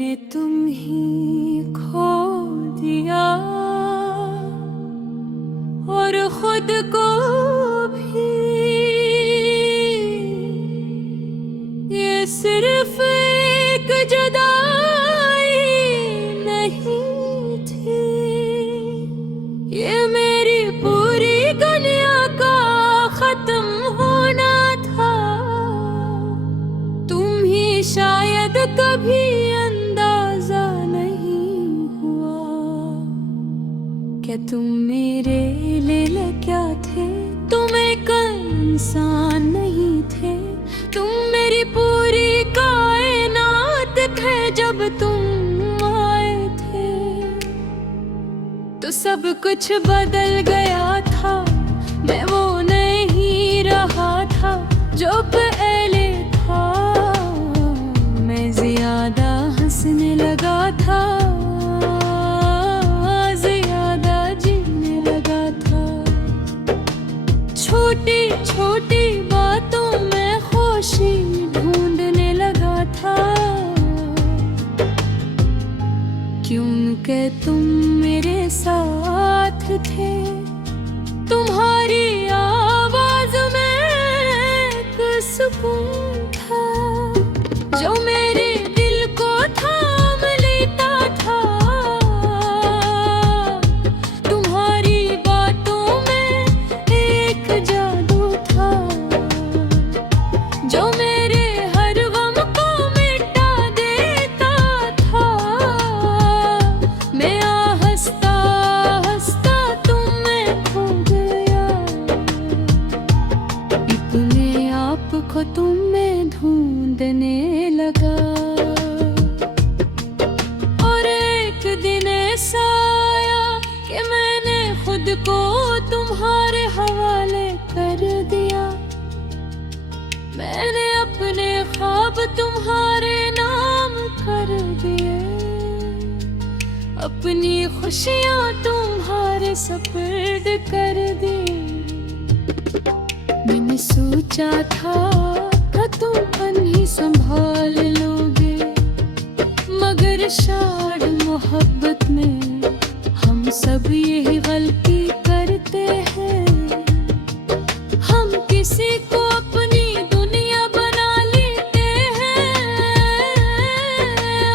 मैंने तुम्ही खो दिया और खुद को भी। ये सिर्फ एक जुदाई नहीं थी, ये मेरी पूरी दुनिया का खत्म होना था। तुम ही शायद कभी अंदाजा नहीं हुआ, क्या तुम मेरे लिए क्या थे? तुम एक इंसान नहीं थे, तुम मेरी पूरी कायनात थे। जब तुम आए थे तो सब कुछ बदल गया था, मैं वो नहीं रहा था जो पहले था। मैं ज्यादा हंसने लगा था, ज्यादा जीने लगा था। छोटी छोटी बातों में खुशी ढूंढने लगा था, क्योंकि तुम मेरे साथ थे। तुम्हारी आवाज में एक सुकून था जो मेरे दिल को थाम लेता था। तुम्हारी बातों में एक जादू था जो मेरे हर गम को मिटा देता था। मैं हंसता हंसता तुम में खो गया, अपने आप को तुम में ढूंढने लगा। और एक दिन ऐसा आया कि मैंने खुद को तुम्हारे हवाले कर दिया। मैंने अपने ख्वाब तुम्हारे नाम कर दिए, अपनी खुशियां तुम्हारे सपुर्द कर दी। मैंने सोचा था तुम ही संभाल लोगे, मगर शायद मोहब्बत में हम सब यही गलती करते हैं। हम किसी को अपनी दुनिया बना लेते हैं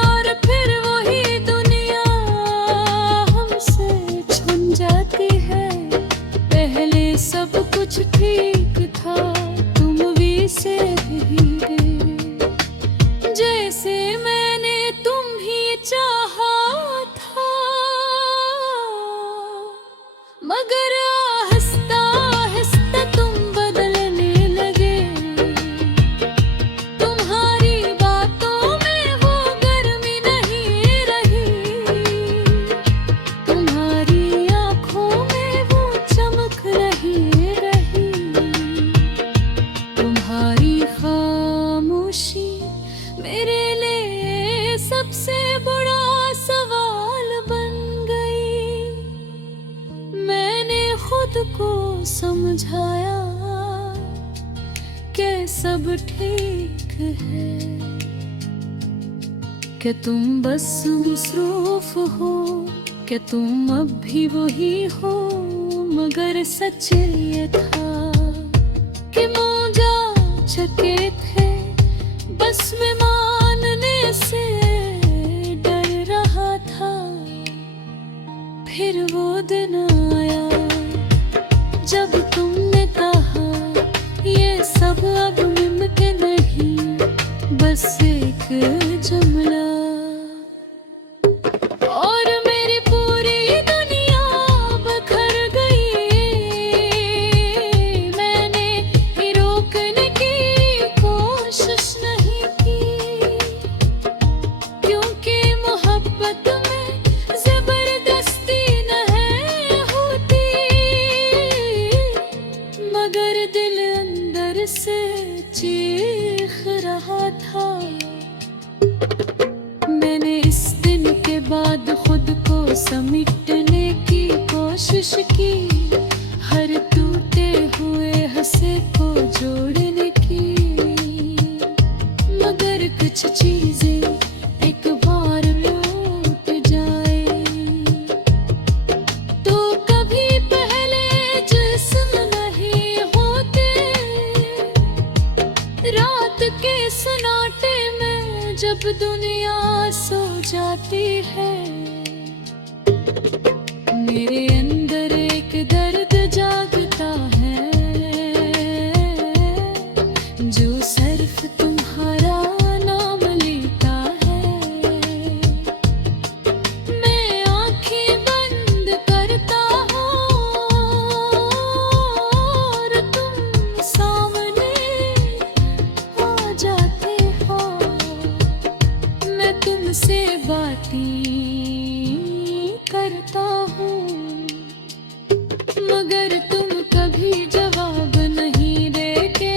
और फिर वही दुनिया हमसे छुन जाती है। पहले सब कुछ ठीक था, तुम भी से भीगे, जैसे मैंने तुम ही चाहा था। मगर आहिस्ता आहिस्ता तुम बदलने लगे। तुम्हारी बातों में वो गर्मी नहीं रही, तुम्हारी आंखों में वो चमक नहीं रही। तुम्हारी खामोशी मेरे लिए सबसे बड़ा सवाल बन गई। मैंने खुद को समझाया कि सब ठीक है, कि तुम बस मसरूफ हो, कि तुम अब भी वही हो। मगर सच ये था कि मौजा चके थे, बस मैं मानने से डर रहा था। फिर वो दिन आया जब तुमने कहा ये सब अब मुमकिन नहीं, बस एक जुमला। और मेरी पूरी दुनिया बखर गई। मैंने ही रोकने की कोशिश नहीं की, क्योंकि मोहब्बत में जबरदस्ती नहीं होती। मगर दिल अंदर से चीख रहा था। मैंने इस दिन के बाद खुद को समेटने की कोशिश की, हर टूटे हुए हंसे को जोड़ने की। मगर कुछ चीजें एक बार दुनिया सो जाती है, मेरे अंदर एक दर्द जागता है, जो सिर्फ तुम्हारा नाम लेता है। मैं आंखें बंद करता हूँ और तुम सामने आ जाते हो। मैं तुमसे बातें करता हूँ, मगर तुम कभी जवाब नहीं देते।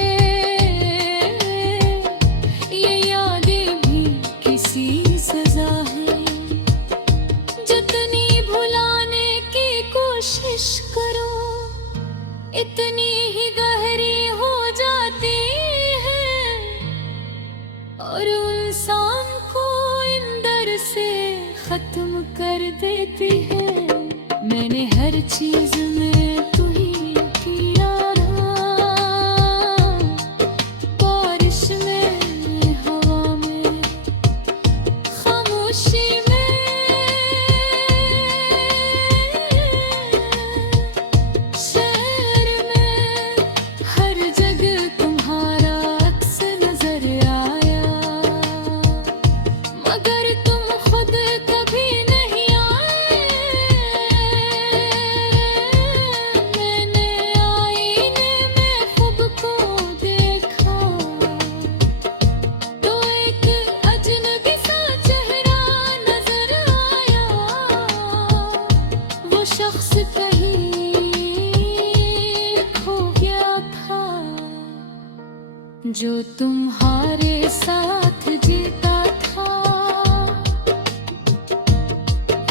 ये यादें भी किसी सजा है, जितनी भुलाने की कोशिश करो इतनी ही गहरी हो जाती है, और इंसान को अंदर से खत्म कर देती है। मैंने हर चीज में तू ही किया था, बारिश में, हवा में, खामोशी में, शहर में, हर जगह तुम्हारा अक्स नजर आया, मगर तुम खुद कभी नहीं आए। मैंने आईने में खुद को देखा, तो एक अजनबी सा चेहरा नजर आया। वो शख्स कहीं खो गया था, जो तुम्हारे साथ जीता था।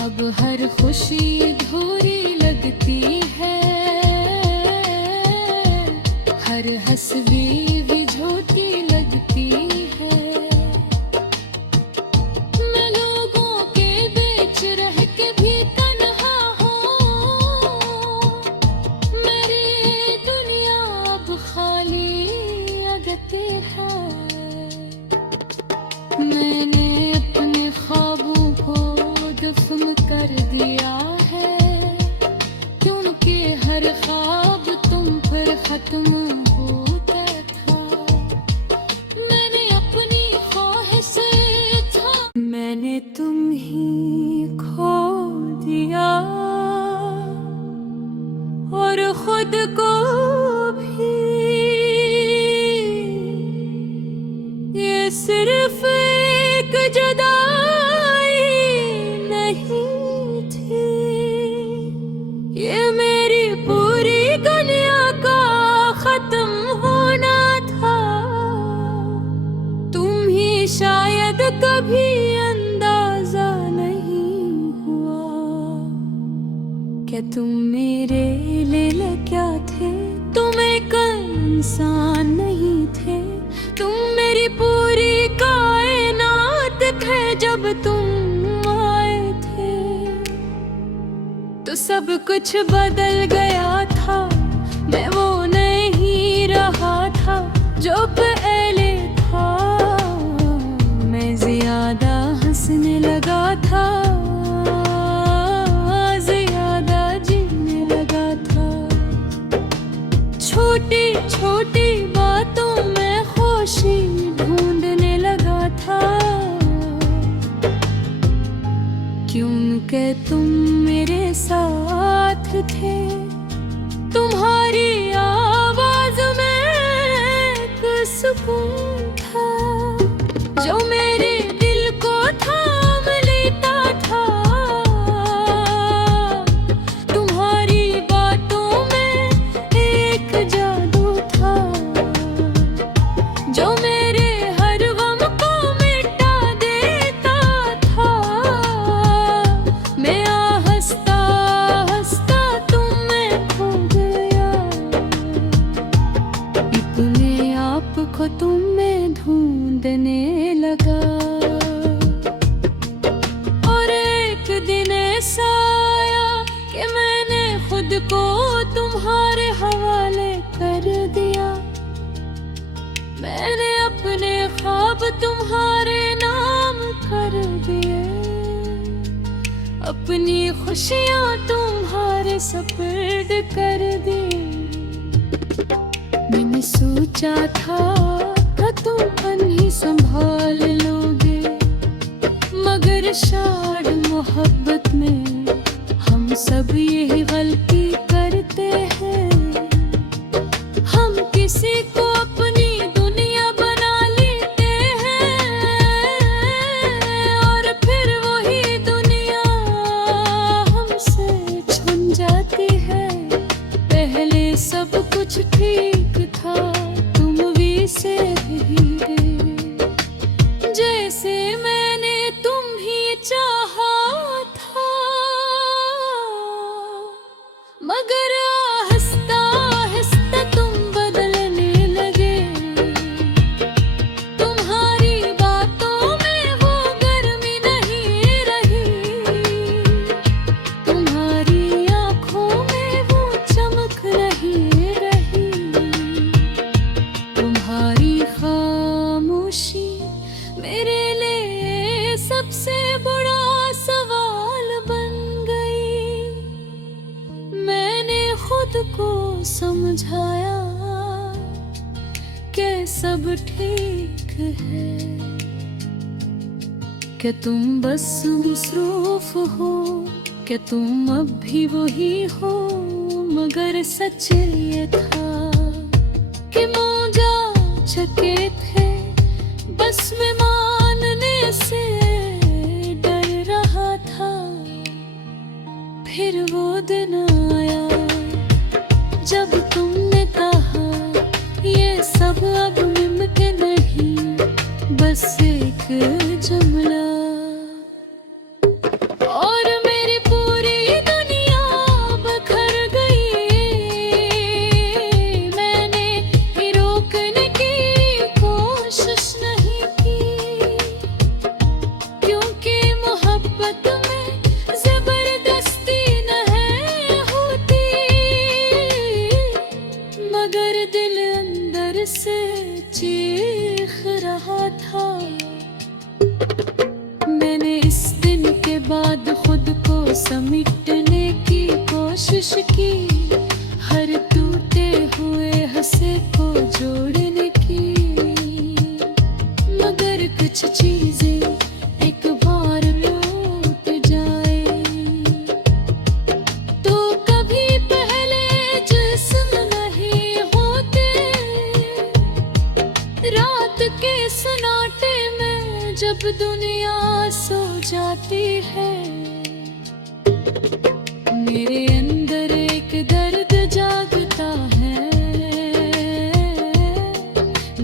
अब हर खुशी अधूरी लगती है, हर हंसी भी झूठी लगती है। मैं लोगों के बीच रह के भी तन्हा हूँ, मेरी दुनिया अब खाली लगती है। मैंने अपने ख्वाबों को दफन कर दिया है, क्योंकि हर ख्वाब तुम पर खत्म होता था। मैंने अपनी ख्वाहिश था, मैंने तुम ही खो दिया, और खुद को भी। ये सिर्फ एक जुदाई नहीं थी, ये मेरी पूरी दुनिया का खत्म होना था। तुम ही शायद कभी अंदाजा नहीं हुआ, क्या तुम मेरे लिए क्या थे? तुम एक इंसान नहीं थे, तुम मेरी पूरी कायनात थे। जब तुम आए थे तो सब कुछ बदल गया था, मैं वो नहीं रहा था जो पहले था। मैं ज्यादा हंसने लगा था, ज्यादा जीने लगा था। छोटी छोटी बातों में खुशी ढूंढने लगा था, क्योंकि तुम मेरे साथ थे। तुम्हारी आवाज में एक सुकून था, जो मेरे दिल को थाम लेता था। तुम्हारी बातों में एक जादू था, जो मेरे हर गम को मिटा देता था। मैं हंसता हंसता तुम में खो गया, अपने आप को तुम में ढूंढने लगा। और एक दिन ऐसा आया कि मैंने खुद को तुम्हारे हवाले कर दिया। मैंने अपने ख्वाब तुम्हारे नाम अपनी खुशियाँ तुम्हारे सपुर्द कर दी। मैंने सोचा था तुम अनही संभाल लोगे, मगर शायद मोहब्बत में हम सब यही गलती करते हैं। हम किसी को अपनी दुनिया बना लेते हैं और फिर वही दुनिया हमसे छुन जाती है। पहले सब कुछ ठीक था, तुम भी से भीगे, जैसे मैंने तुम ही चाहा था। मगर आहिस्ता आहिस्ता तुम बदलने लगे, तुम्हारी बातों में वो गर्मी नहीं रही, तुम्हारी आंखों में वो चमक नहीं रही, तुम्हारी खामोशी मेरे लिए सबसे बड़ा सवाल बन गई। मैंने खुद को समझाया कि सब ठीक है, कि तुम बस मसरूफ हो, कि तुम अब भी वही हो। मगर सच ये था कि मौजा चके थे, बस मैं मानने से डर रहा था। फिर वो दिन आया जब तुमने कहा ये सब अब मुमकिन नहीं, बस एक जुमला और मेरी पूरी दुनिया बखर गई। मैंने ही रोकने की कोशिश नहीं की, क्योंकि मोहब्बत में जबरदस्ती नहीं होती। मगर दिल अंदर से चीख रहा था। मैंने इस दिन के बाद खुद को समेटने की कोशिश की, हर टूटे हुए हिस्से को जोड़ने की। मगर कुछ चीजें एक बार लौट जाए तो कभी पहले जिस्म नहीं होते। रात के सन्नाटे में जब दुनिया सो जाती है, मेरे अंदर एक दर्द जागता है,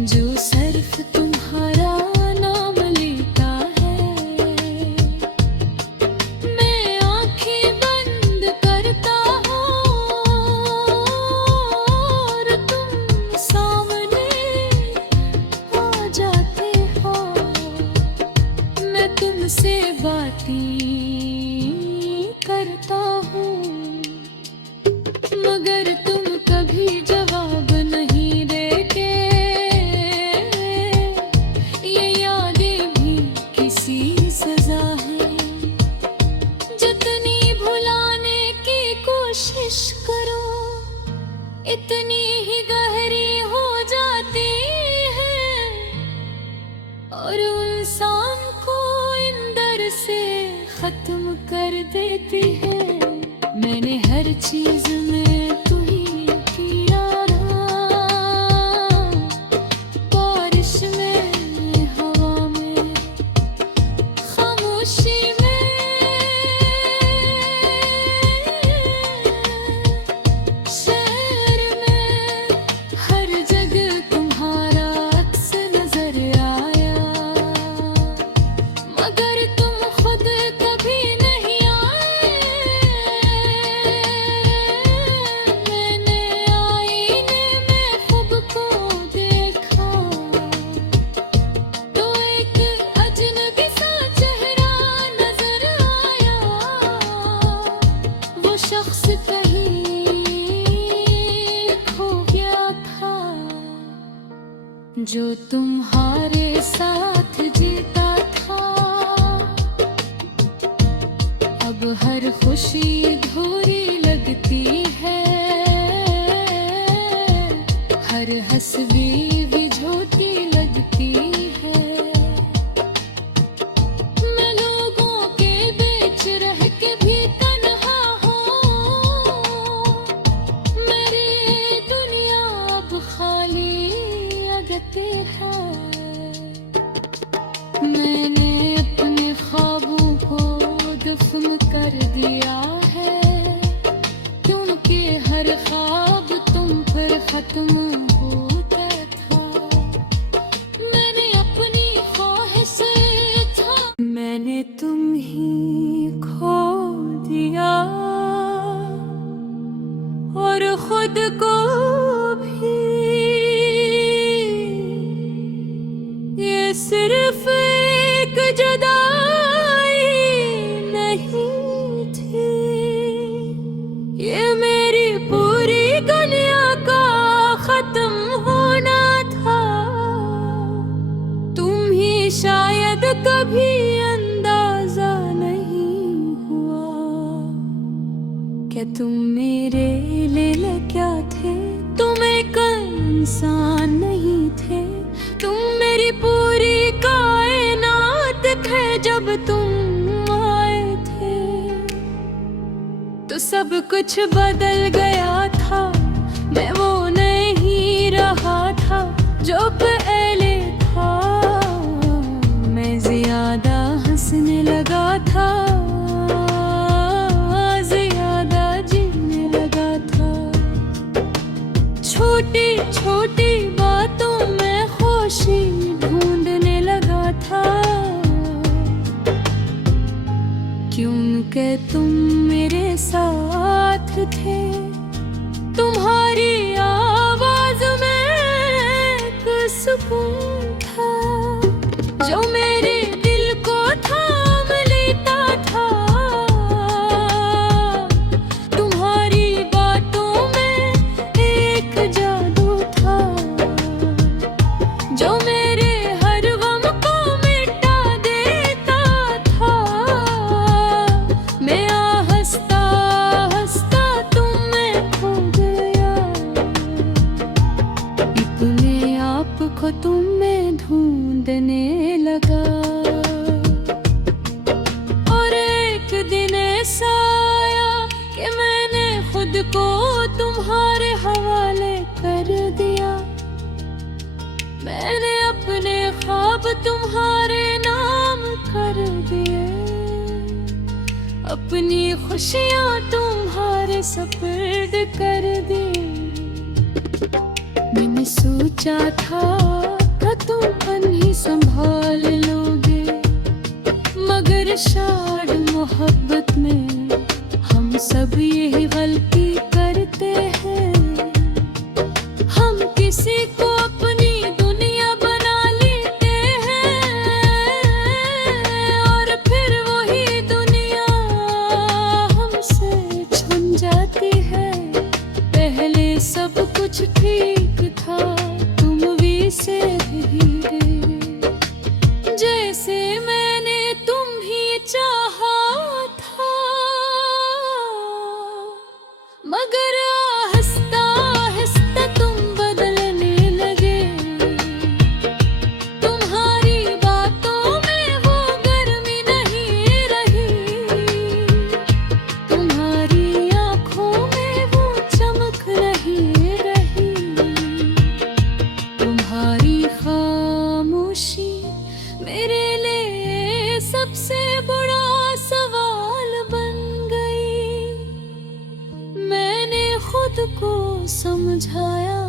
जो सिर्फ तुम्हारा नाम लेता है। मैं आंखें बंद करता हूँ और तुम सामने आ जाते हो। मैं तुमसे बातें करता हूँ, मगर तुम कभी जवाब नहीं देते। ये यादें भी किसी सजा है, जितनी भुलाने की कोशिश करो इतनी ही गहरी हो जाती है और इंसान को अंदर से खत्म कर देती है। मैंने हर चीज में तू ही किया था, बारिश में, हवा में, खामोशी में, शहर में, हर जगह तुम्हारा अक्स नजर आया। मगर तुम खुद कभी नहीं आए। मैंने आईने में खुद को देखा तो एक अजनबी सा चेहरा नजर आया। वो शख्स कहीं खो गया था, जो तुम्हारे साथ जीता था। अब अब हर खुशी अधूरी लगती है, हर हंसवी भी झूठी लगती है। मैं लोगों के बीच रह के भी तन्हा हूँ, मेरी दुनिया अब खाली लगती है। मैंने अपने ख्वाबों को दफन कर दिया है, क्योंकि हर ख्वाब तुम पर खत्म होता था। मैंने अपनी ख्वाहिश था, मैंने तुम ही खो दिया और खुद को भी। ये सिर्फ एक जुदाई नहीं थी, ये मेरी पूरी दुनिया का खत्म होना था। तुम ही शायद कभी अंदाजा नहीं हुआ, क्या तुम मेरे लिए क्या थे? तुम एक इंसान नहीं थे, तुम मेरी पूरी कायनात थे। जब तुम आए थे तो सब कुछ बदल गया था, मैं वो नहीं रहा था जो पहले था। मैं ज्यादा हंसने लगा था, ज्यादा जीने लगा था। छोटी छोटी बातों में खुशी ढूंढने लगा था, क्योंकि तुम मेरे साथ थे। तुम्हारी आवाज में एक सुकून था, जो मेरे दिल को थाम लेता था। तुम्हारी बातों में एक जादू था, जो मेरे हर गम को मिटा देता था। मैं हंसता हंसता तुम्हें खो गया, अपने आप को तुम में ढूंढने लगा। और एक दिन ऐसा आया कि मैंने खुद को तुम्हारे हवाले कर दिया। मैंने अपने ख्वाब तुम्हारे नाम कर दिए, अपनी खुशियाँ तुम्हारे सपुर्द कर दी। मैंने सोचा था कि तुम पन ही संभाल लोगे, मगर शायद मोहब्बत में हम सब यही गलती करते हैं। हम किसी को अपनी दुनिया बना लेते हैं, और फिर वही दुनिया हमसे छिन जाती है। पहले सब कुछ ठीक था, तुम भी से धीरे, जैसे मैंने तुम ही चाहा था। मगर आहिस्ता आहिस्ता तुम बदलने लगे, तुम्हारी बातों में वो गर्मी नहीं रही, तुम्हारी आंखों में वो चमक नहीं रही। तुम्हारी खामोशी मेरे लिए सबसे बड़ा सवाल बन गई। मैंने खुद को समझाया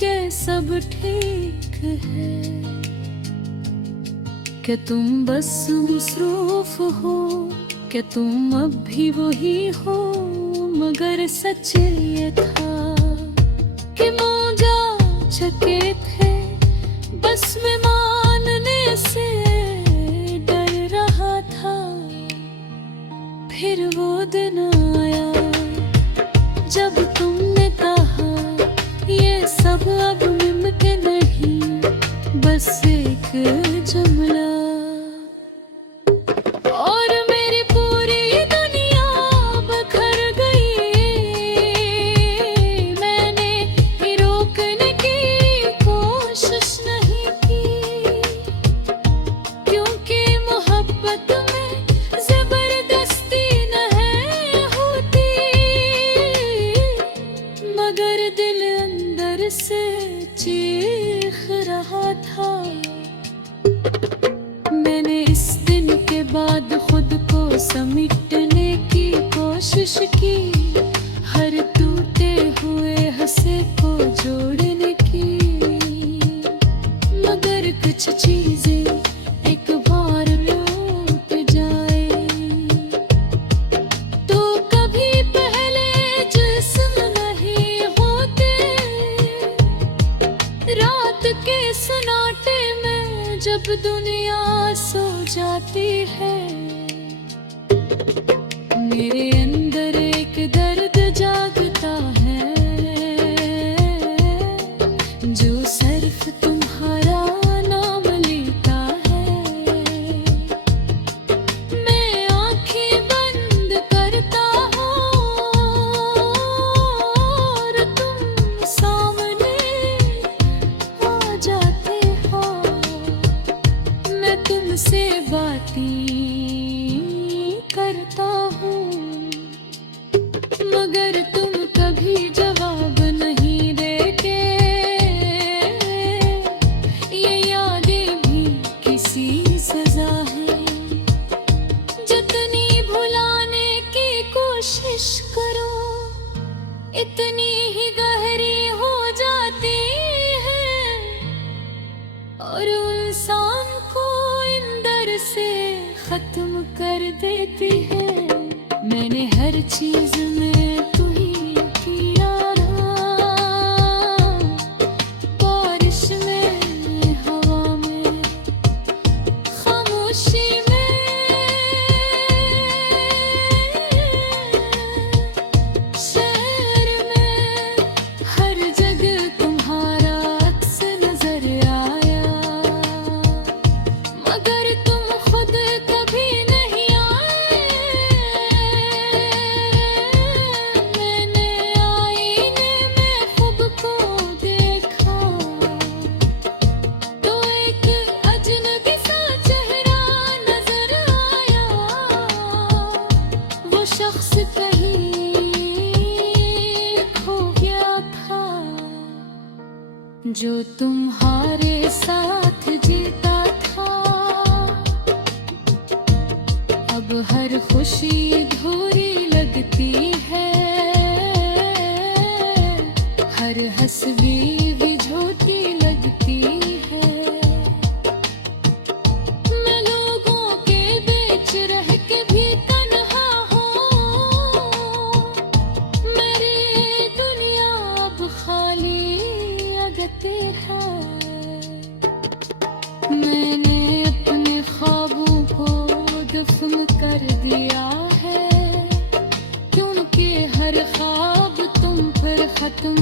कि सब ठीक है, कि तुम बस मसरूफ हो, कि तुम अब भी वही हो। मगर सच ये था कि मौजा चके थे, बस में मानने से डर रहा था। फिर वो दिन आया जब तुमने कहा ये सब अब मुमकिन नहीं, बस एक जुमला। और मेरी मोहब्बत में जबरदस्ती न है होती, मगर दिल अंदर से चीख रहा था। मैंने इस दिन के बाद खुद को समेटने की कोशिश की, हर टूटे हुए हंसे को जोड़ने की, मगर कुछ चीजें एक बार लौट जाए तो कभी पहले जिस्म नहीं होते। रात के सन्नाटे में जब दुनिया सो जाती है, मेरे अंदर एक दर्द जागता है, जो सिर्फ तुम्हारा नाम लेता है। मैं आंखें बंद करता हूँ और तुम सामने आ जाते हो। मैं तुमसे बातें करता हूँ, मगर तुम कभी जवाब नहीं देते। ये यादें भी किसी सजा है, जितनी भुलाने की कोशिश करो इतनी ही गहरी हो जाती है, और इंसान को अंदर से खत्म कर देती है। मैंने हर चीज में तू ही किया ना, बारिश में, हवा में, खामोशी में, शहर में, हर जगह तुम्हारा अक्स नजर आया, मगर तुम खुद कभी नहीं आए। मैंने आईने में खुद को देखा तो एक अजनबी सा चेहरा नजर आया, वो शख्स कहीं खो गया था, जो तुम्हारे साथ जीता था। अब हर खुशी अधूरी लगती है, हर हंसी भी झूठी लगती है। मैं लोगों के बीच रह के भी तन्हा हूँ, मेरी दुनिया अब खाली लगती है। मैंने अपने ख्वाबों को दफन कर दिया है, क्योंकि हर ख्वाब तुम पर खत्म